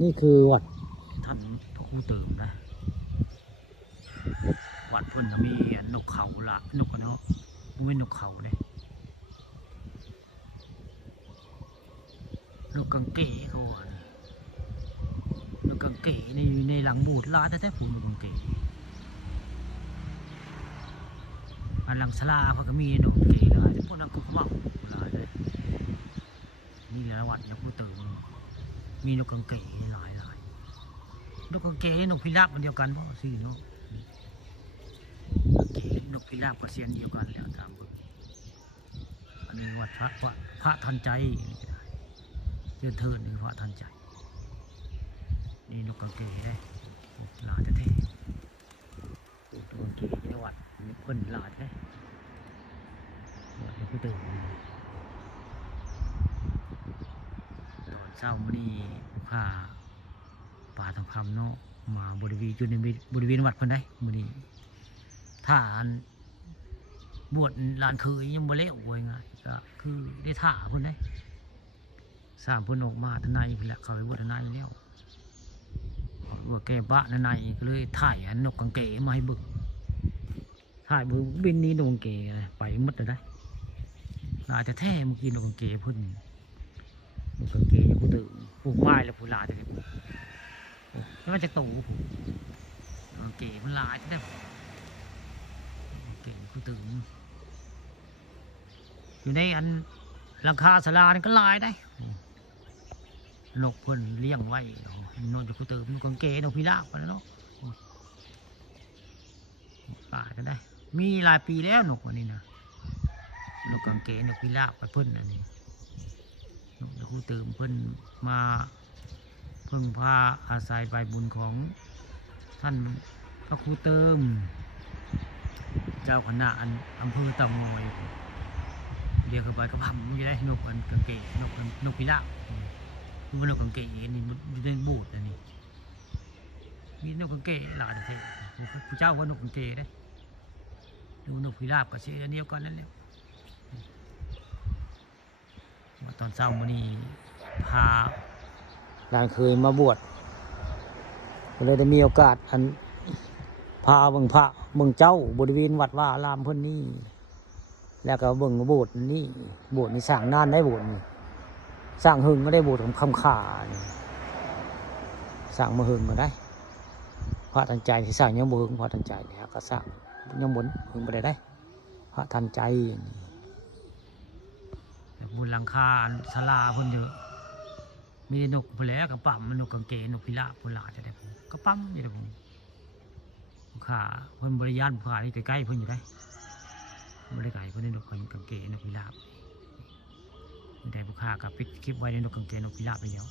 นี่คือวัดท่านพระครูเติมนะวัดเพิ่นมีนกเขาละนกกันเนาะมันเป็นนกเขาเลยนกกังเก๋เขาว่านกกังเก๋ในหลังบูดลาแท้ๆผมนกกังเก๋อันหลังสลาเขาก็มีนกกังเก๋เลยแต่พวกนั้นก็เมาเลยนี่แหละวัดพระครูเติมมีนกกังเก๋หลายนกกังเก๋นกพิราบมันเดียวกันเพราะสี่นกนกพิราบกับเสียนเดียวกันแล้วตามอันนี้วัดพระทันใจเดินเทินนี่พระทันใจนี่นกกังเก๋ได้ลาเท่ๆนกกังเก๋ในวัดนี่เพิ่นลาแท้วัดพระตื่นตอนเช้ามื้อนี้ผ้าป่าทองคำเนาะมาบริเวณอยู่ในบริเวณวัดเพิ่นได้มื้อนี้ถ้าบวชลานคือยังบ่เละโวยไงก็คือได้ท่าเพิ่นได้สร้างเพิ่นออกมาทนายเพิ่นแหละเขาไปบวชทนายแล้วบวชแก่พระทนายก็เลยถ่ายนกกังเก๋มาให้เบิ่งถ่ายเบิ่งบินนี้นกกังเก๋ไปหมดเลยได้ลายแต่แท้เมื่อกี้นกกังเก๋เพิ่นนกกังเก๋ยังผู้ตื่นปลูกไม้แล้วผู้ลายแต่แล้วมันจะโตผู้นกกังเก๋มันลายแต่เก่งผู้ตื่นอยู่ในอันหลังคาศาลานี่ก็ลายได้นกเพิ่นเลี้ยงไว้นอนอยู่ผู้ตื่นนกกังเก๋นกพิราบกันแล้วเนาะป่ากันได้มีหลายปีแล้วนกวันนี้นะนกกังเก๋นกพิราบไปเพิ่นอันนี้นกผู้ตื่นเพิ่นมาเพิ่งพาอาศัยใบบุญของท่านพระครูเติมเจ้าคณะอำเภอเต่างอยเรียกกันไปก็พังอยู่ได้นกกังเก๋นกพิราบมันนกกังเก๋นี่มันเป็นโบสถ์อันนี้มีนกกังเก๋หลายประเทศพระเจ้าว่านกกังเก๋ได้ดูนกพิราบก็เช่นเดียวกันนั่นแหละตอนเช้ามื้อนี้พาหลานเคยมาบวชก็เลยได้มีโอกาสพาเบิ่งพระเบิ่งเจ้าบริเวณวัดว่าอารามเพิ่นนี่แล้วก็เบิ่งโบสถ์นี่โบสถ์นี่สร้างนานได้โบสถ์นี่สร้างหึงก็ได้โบสถ์ของคำขาสร้างมาหึงก็ได้พระทันใจที่สร้างยังบ่หึงพระทันใจเนี่ยก็สร้างยังบ่หึงบ่ได้พระทันใจบุญหลังคาศาลาเพิ่นเยอะมีนกพุ่นแหล้วกับปั๊มนกกังเก๋นกพิราบพุ่นหลาจะได้พุ่นก็ปั๊มอยู่ได้พุ่นข้าเพิ่นบริยานผู้ขาที่ใกล้ๆเพิ่นอยู่ได้บริไก่เพิ่นได้นกกังเก๋นกพิราบได้ผู้ขากับปิดคลิปไว้ในนกกังเก๋นกพิราบไปแล้ว